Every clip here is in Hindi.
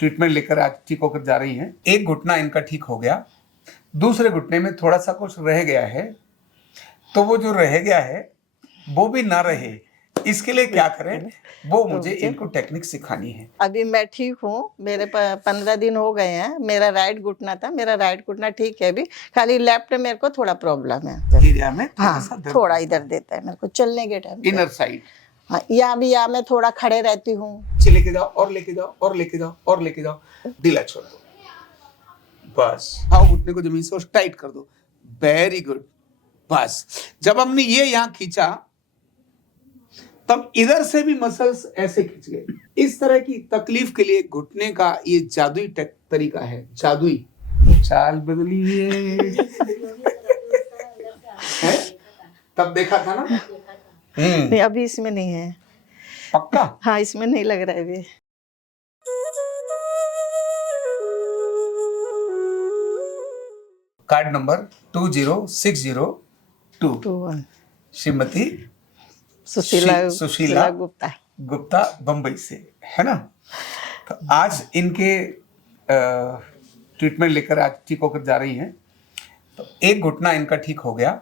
ट्रीटमेंट लेकर आज ठीक होकर जा रही हैं। एक घुटना इनका ठीक हो गया, दूसरे घुटने में थोड़ा सा कुछ रह गया है, तो वो जो रह गया है वो भी ना रहे, इसके लिए क्या करें, वो मुझे इनको टेक्निक सिखानी है। अभी मैं ठीक हूँ, मेरे 15 दिन हो गए हैं। मेरा राइट घुटना था, मेरा राइट घुटना ठीक है अभी, खाली लेफ्ट में मेरे को थोड़ा प्रॉब्लम है। एरिया में हाँ, थोड़ा इधर देता है मेरे को चलने के टाइम। Inner side. हाँ, यहाँ मैं थोड़ा खड़े रहती हूँ। लेके जाओ और लेके जाओ और लेके जाओ और लेके जाओ, ढीला छोड़ दो, बस। हाथ घुटने को जमीन से टाइट कर दो, वेरी गुड। बस जब हमने ये यहाँ खींचा तब इधर से भी मसल्स ऐसे खिंच गए। इस तरह की तकलीफ के लिए घुटने का ये जादुई तरीका है, जादुई चाल बदली है। तब देखा था ना? नहीं, अभी इसमें नहीं है। पक्का? हाँ, इसमें नहीं लग रहा है अभी। कार्ड नंबर 20602 श्रीमती सुशीला गुप्ता बंबई से, है ना? तो आज इनके ट्रीटमेंट लेकर आज ठीक होकर जा रही हैं। तो एक घुटना इनका ठीक हो गया,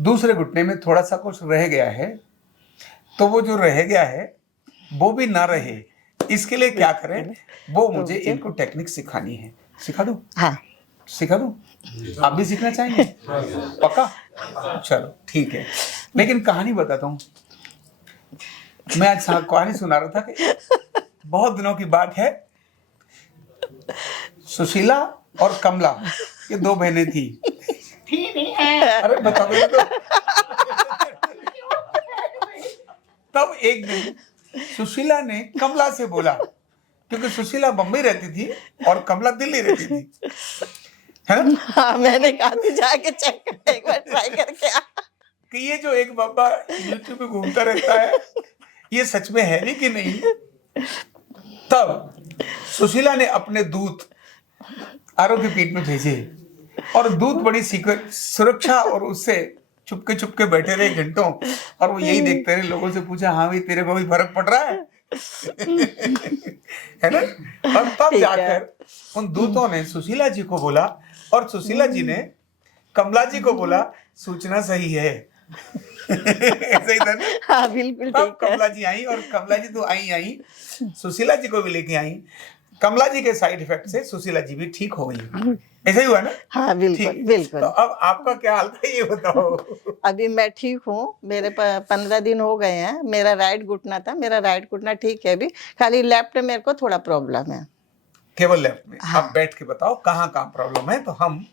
दूसरे घुटने में थोड़ा सा कुछ रह गया है, तो वो जो रह गया है वो भी ना रहे, इसके लिए क्या करें, वो मुझे इनको टेक्निक सिखानी है। सिखा दूं? हाँ, सिखा दूं? आप भी सीखना चाहेंगे? पक्का? चलो ठीक है, लेकिन कहानी बताता हूँ। मैं आज कहानी सुना रहा था कि बहुत दिनों की बात है, सुशीला और कमला ये दो बहनें थी। अरे बता दो तो। तब एक दिन सुशीला ने कमला से बोला, क्योंकि सुशीला बम्बई रहती थी और कमला दिल्ली रहती थी, है ना? हाँ, मैंने कहा तू जाके चेक कर, एक बार ट्राई करके आ कि ये जो एक बाबा यूट्यूब पे घूमता रहता है ये सच में है नहीं कि नहीं। तब सुशीला ने अपने दूत आरव के पीठ में भेजे और दूत बड़ी सुरक्षा और उससे चुपके बैठे रहे घंटों, और वो यही देखते रहे, लोगों से पूछा हाँ भाई तेरे को भी फर्क पड़ रहा है? है ना? और तब जाकर उन दूतों ने सुशीला जी को बोला और सुशीला जी ने कमला जी को बोला सूचना सही है। ऐसे ही था ना? हाँ, बिल्कुल ठीक है। कमला जी आई और कमला जी तो आई सुशीला जी को भी लेके आई। कमला जी के साइड इफेक्ट से सुशीला जी भी ठीक हो गई। ऐसा ही हुआ ना? हाँ, बिल्कुल। तो अब आपका क्या हाल था ये बताओ। अभी मैं ठीक हूँ, मेरे 15 दिन हो गए हैं। मेरा राइट घुटना था, मेरा राइट घुटना ठीक है अभी, खाली लेफ्ट में मेरे को थोड़ा प्रॉब्लम है। केवल लेफ्ट में? हाँ। आप बैठ के बताओ कहाँ प्रॉब्लम है, तो हम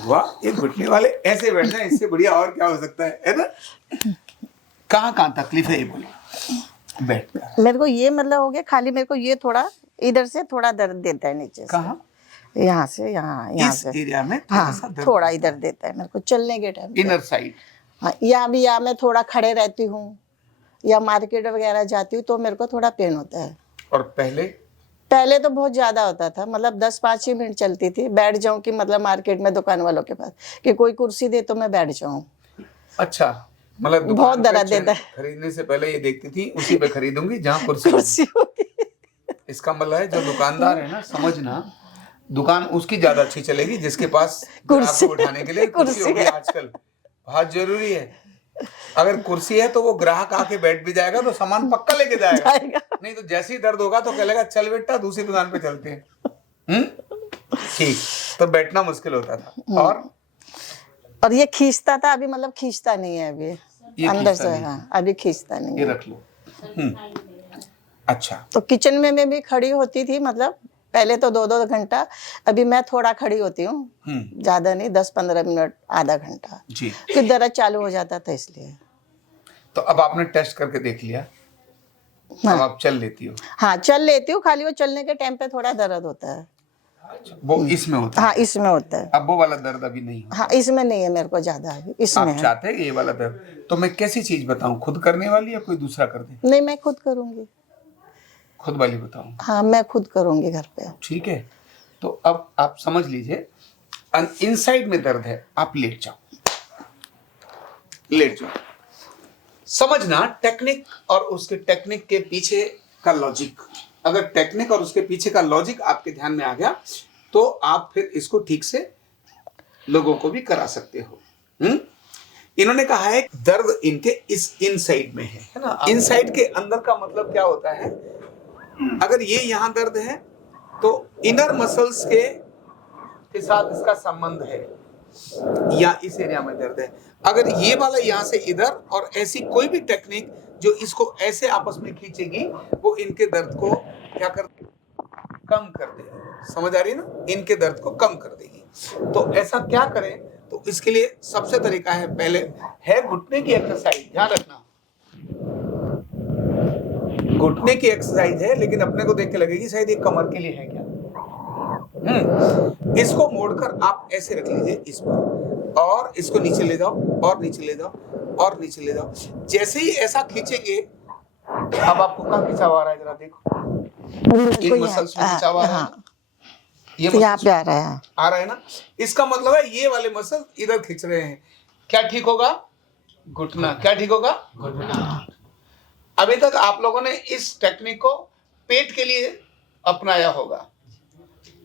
वाह ये घुटने वाले ऐसे बैठ जाए, इससे बढ़िया और क्या हो सकता है ना? कहाँ तकलीफ है ये बोलिए बैठ कर। मेरे को ये मतलब हो गया, खाली मेरे को ये थोड़ा इधर से थोड़ा दर्द देता है, नीचे से। कहाँ? यहाँ से यहाँ से एरिया में हाँ, थोड़ा इधर देता है मेरे को चलने के टाइम। Inner side. हाँ, यहाँ मैं थोड़ा खड़े रहती हूँ या मार्केट वगैरह जाती हूँ तो मेरे को थोड़ा पेन होता है। और पहले तो बहुत ज्यादा होता था, मतलब 10-5 ही मिनट चलती थी, बैठ जाऊं कि मतलब मार्केट में दुकान वालों के पास कि कोई कुर्सी दे तो मैं बैठ जाऊं। अच्छा, मतलब बहुत दर्द देता है। खरीदने से पहले ये देखती थी उसी पे खरीदूंगी जहाँ कुर्सी होगी। इसका मतलब है जो दुकानदार है ना, समझना दुकान उसकी ज्यादा अच्छी चलेगी जिसके पास कुर्सी उठाने के लिए कुर्सी होगी। आजकल बहुत जरूरी है, अगर कुर्सी है तो वो ग्राहक आके बैठ भी जाएगा तो सामान पक्का लेके जाएगा। नहीं तो जैसे ही दर्द होगा तो कहेगा चल बेटा दूसरी दुकान पे चलते हैं। ठीक, तो बैठना मुश्किल होता था। और ये खींचता था, अभी मतलब खींचता नहीं है अभी अंदर से। हाँ, अभी खींचता नहीं है। ये रख लो। अच्छा, तो किचन में मैं भी खड़ी होती थी, मतलब पहले तो 2-2 घंटा, अभी मैं थोड़ा खड़ी होती हूँ, ज्यादा नहीं, 10-15 मिनट, आधा घंटा, फिर दर्द चालू हो जाता था इसलिए। तो अब आपने टेस्ट करके देख लिया? हाँ। अब आप चल लेती हो? हाँ, चल लेती हूँ, खाली वो चलने के टाइम पे थोड़ा दर्द होता है। अच्छा, वो इसमें होता है? हाँ, इसमें होता है। अब वो वाला दर्द अभी नहीं होता? हाँ, इसमें नहीं है मेरे को ज्यादा, अभी इसमें आप चाहते हैं ये वाला दर्द? तो मैं कैसी चीज बताऊं, खुद करने वाली या कोई दूसरा कर दे? नहीं, मैं खुद करूंगी। खुद वाली बताऊं? हाँ, मैं खुद करूंगी घर पे। ठीक है, तो अब आप समझ लीजिए इनसाइड में दर्द है, आप लेट जाओ। समझना टेक्निक और उसके टेक्निक के पीछे का लॉजिक। अगर टेक्निक और उसके पीछे का लॉजिक आपके ध्यान में आ गया तो आप फिर इसको ठीक से लोगों को भी करा सकते हो। इन्होंने कहा है दर्द इनके इस इनसाइड में है ना। इनसाइड के अंदर का मतलब क्या होता है, अगर ये यहाँ दर्द है तो इनर मसल्स के साथ इसका संबंध है, या इस एरिया में दर्द है। अगर ये वाला यहाँ से इधर, और ऐसी कोई भी टेक्निक जो इसको ऐसे आपस में खींचेगी वो इनके दर्द को क्या कर कम कर देगी। समझ आ रही है ना, इनके दर्द को कम कर देगी। तो ऐसा क्या करें, तो इसके लिए सबसे तरीका है, पहले है घुटने की एक्सरसाइज। ध्यान रखना, घुटने की एक्सरसाइज है, लेकिन अपने को देख के लगेगी शायद ये कमर के लिए है क्या। इसको मोड़कर आप ऐसे रख लीजिए इस पर, और इसको नीचे ले जाओ और नीचे ले जाओ और नीचे ले जाओ। जैसे ही ऐसा खींचेंगे, अब आपको कहाँ खिंचाव आ रहा है जरा देखो, इन मसल्स में खिंचाव आ रहा है, ये यहाँ पे आ रहा है ना। इसका मतलब है ये वाले मसल इधर खींच रहे हैं। क्या ठीक होगा? घुटना। क्या ठीक होगा? घुटना। अभी तक आप लोगों ने इस टेक्निक को पेट के लिए अपनाया होगा,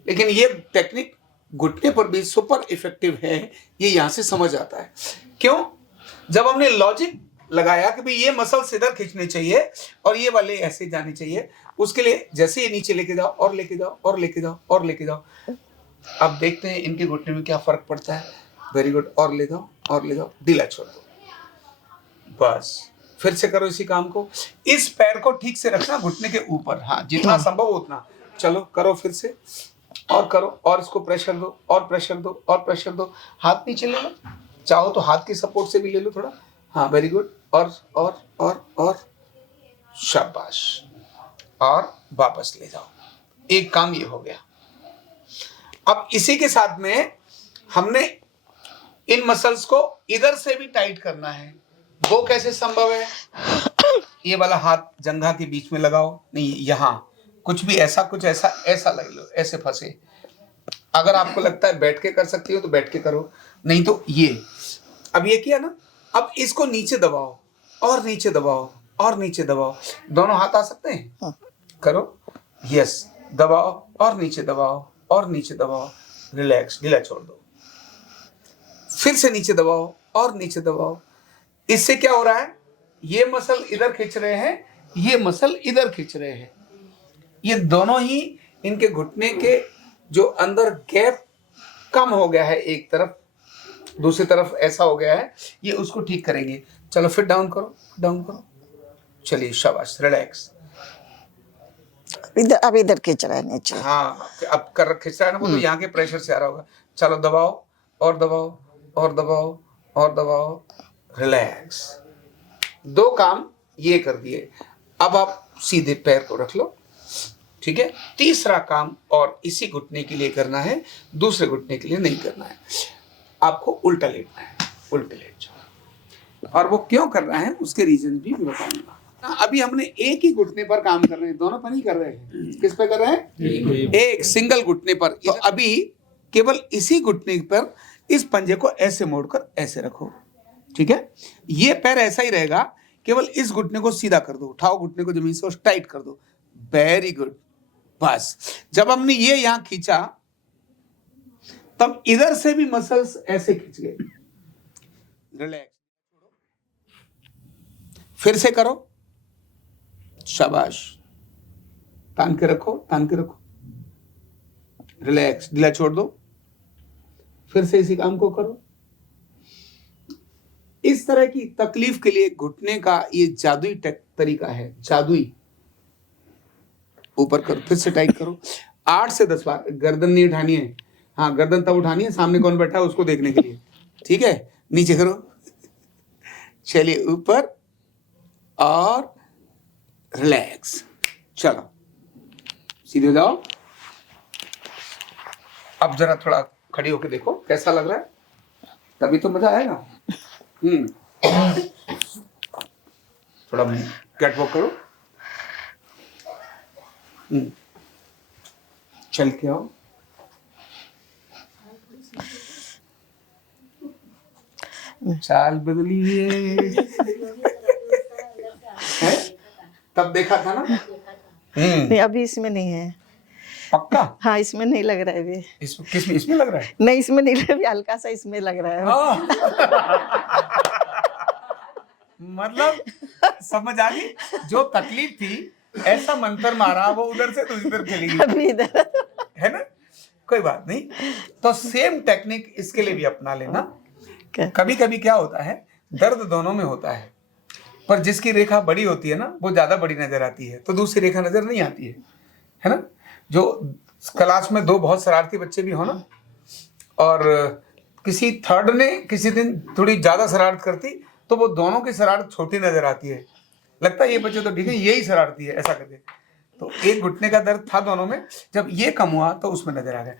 लेकिन ये टेक्निक घुटने पर भी सुपर इफेक्टिव है। ये यहां से समझ आता है। क्यों? जब हमने लॉजिक लगाया कि भाई ये मसल इधर खींचने चाहिए और ये वाले ऐसे जाने चाहिए, उसके लिए जैसे ये नीचे लेके जाओ और लेके जाओ और लेके जाओ और लेके जाओ। अब देखते हैं इनके घुटने में क्या फर्क पड़ता है। वेरी गुड, और ले जाओ और ले जाओ, ढीला छोड़ दो, बस। फिर से करो इसी काम को। इस पैर को ठीक से रखना घुटने के ऊपर, हाँ, जितना संभव हो उतना। चलो करो फिर से, और करो, और इसको प्रेशर दो और प्रेशर दो और प्रेशर दो। हाथ नीचे ले लो, चाहो तो हाथ की सपोर्ट से भी ले लो थोड़ा, हाँ, वेरी गुड। और शाबाश, और वापस ले जाओ। एक काम ये हो गया। अब इसी के साथ में हमने इन मसल्स को इधर से भी टाइट करना है। वो कैसे संभव है? ये वाला हाथ जंघा के बीच में लगाओ, नहीं यहाँ कुछ भी ऐसा, कुछ ऐसा, ऐसा लग लो, ऐसे फंसे। अगर आपको लगता है बैठ के कर सकती हो तो बैठ के करो, नहीं तो ये। अब ये किया ना, अब इसको नीचे दबाओ और नीचे दबाओ और नीचे दबाओ। दोनों हाथ आ सकते हैं? करो, यस, दबाओ और नीचे दबाओ और नीचे दबाओ, रिलैक्स, ढीला छोड़ दो। फिर से नीचे दबाओ और नीचे दबाओ। इससे क्या हो रहा है? ये मसल इधर खींच रहे हैं, ये मसल इधर खींच रहे हैं। ये दोनों ही इनके घुटने के जो अंदर गैप कम हो गया है, एक तरफ दूसरी तरफ ऐसा हो गया है, ये उसको ठीक करेंगे। चलो फिर डाउन करो, डाउन करो, चलिए, शाबाश, रिलैक्स। अब इधर खींच रहा है नीचे, हाँ, अब कर खींच रहा है ना वो, तो यहाँ के प्रेशर से आ रहा होगा। चलो दबाओ और दबाओ और दबाओ और दबाओ, रिलैक्स। दो काम ये कर दिए। अब आप सीधे पैर को रख लो, ठीक है। तीसरा काम और इसी घुटने के लिए करना है, दूसरे घुटने के लिए नहीं करना है। आपको उल्टा लेटना है, उल्टे लेट जाओ। और वो क्यों कर रहा है उसके रीजन भी मैं बताऊंगा। अभी हमने एक ही घुटने पर काम कर रहे हैं, दोनों पर नहीं कर रहे हैं। किस पे कर रहे हैं? एक सिंगल घुटने पर। तो अभी केवल इसी घुटने पर इस पंजे को ऐसे मोड़कर ऐसे रखो, ठीक है। ये पैर ऐसा ही रहेगा, केवल इस घुटने को सीधा कर दो, उठाओ घुटने को जमीन से और टाइट कर दो। वेरी गुड, बस। जब हमने ये यहां खींचा तब इधर से भी मसल्स ऐसे खींच गए। रिलैक्स, फिर से करो, शाबाश। तान के रखो, तान के रखो, रिलैक्स, ढीला छोड़ दो। फिर से इसी काम को करो। इस तरह की तकलीफ के लिए घुटने का ये जादुई तरीका है, जादुई। ऊपर करो, फिर से टाइट करो, 8 से 10 बार। गर्दन नहीं उठानी है, हाँ, गर्दन तब उठानी है सामने कौन बैठा है उसको देखने के लिए, ठीक है। नीचे करो, चलिए, ऊपर और रिलैक्स। चलो सीधे जाओ। अब जरा थोड़ा खड़ी होकर देखो कैसा लग रहा है, तभी तो मजा आएगा। थोड़ा गेट वॉक करो, चल के आओ। चाल बदली है? तब देखा था ना, नहीं अभी इसमें नहीं है। पक्का? हाँ इसमें नहीं लग रहा है अभी। किसमें इसमें लग रहा है? नहीं इसमें नहीं लग रहा, अभी हल्का सा इसमें लग रहा है। मतलब समझ आ गई, जो तकलीफ थी ऐसा मंत्र मारा वो उधर से तो इधर चली गई, अभी इधर है ना? कोई बात नहीं, तो सेम टेक्निक इसके लिए भी अपना लेना। कभी कभी क्या होता है, दर्द दोनों में होता है, पर जिसकी रेखा बड़ी होती है ना वो ज्यादा बड़ी नजर आती है, तो दूसरी रेखा नजर नहीं आती है ना? जो क्लास में दो बहुत शरारती बच्चे भी हो ना, और किसी थर्ड ने किसी दिन थोड़ी ज्यादा शरारत करती, तो वो दोनों की शरारत छोटी नजर आती है, लगता है ये बच्चे तो ठीक है, यही शरारती है, ऐसा करके। तो एक घुटने का दर्द था दोनों में, जब ये कम हुआ तो उसमें नजर आ गया।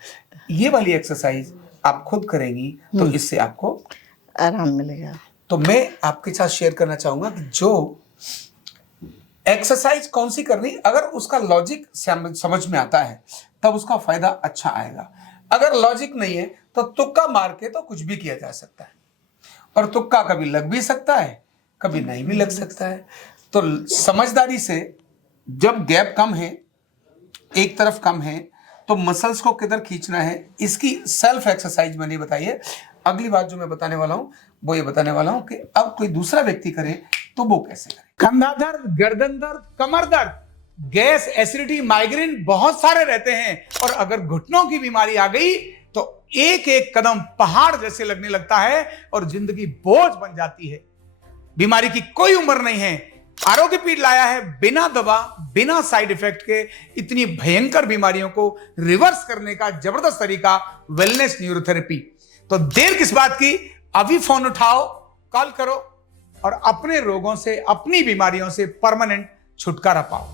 ये वाली एक्सरसाइज आप खुद करेंगी तो इससे आपको आराम मिलेगा। तो मैं आपके साथ शेयर करना चाहूंगा कि जो एक्सरसाइज कौन सी करनी, अगर उसका लॉजिक समझ में आता है तब उसका फायदा अच्छा आएगा। अगर लॉजिक नहीं है तो तुक्का मार के तो कुछ भी किया जा सकता है, और तुक्का कभी लग भी सकता है, कभी नहीं भी लग सकता है। तो समझदारी से, जब गैप कम है, एक तरफ कम है, तो मसल्स को किधर खींचना है, इसकी सेल्फ एक्सरसाइज मैंने बताई है। अगली बात जो मैं बताने वाला हूं वो ये बताने वाला हूं कि अब कोई दूसरा व्यक्ति करे तो वो कैसे करे। कंधा दर्द, गर्दन दर्द, कमर दर्द, गैस, एसिडिटी, माइग्रेन बहुत सारे रहते हैं, और अगर घुटनों की बीमारी आ गई तो एक एक कदम पहाड़ जैसे लगने लगता है और जिंदगी बोझ बन जाती है। बीमारी की कोई उम्र नहीं है। आरोग्य पीठ लाया है बिना दवा, बिना साइड इफेक्ट के इतनी भयंकर बीमारियों को रिवर्स करने का जबरदस्त तरीका, वेलनेस न्यूरोथेरेपी। तो देर किस बात की, अभी फोन उठाओ, कॉल करो और अपने रोगों से, अपनी बीमारियों से परमानेंट छुटकारा पाओ।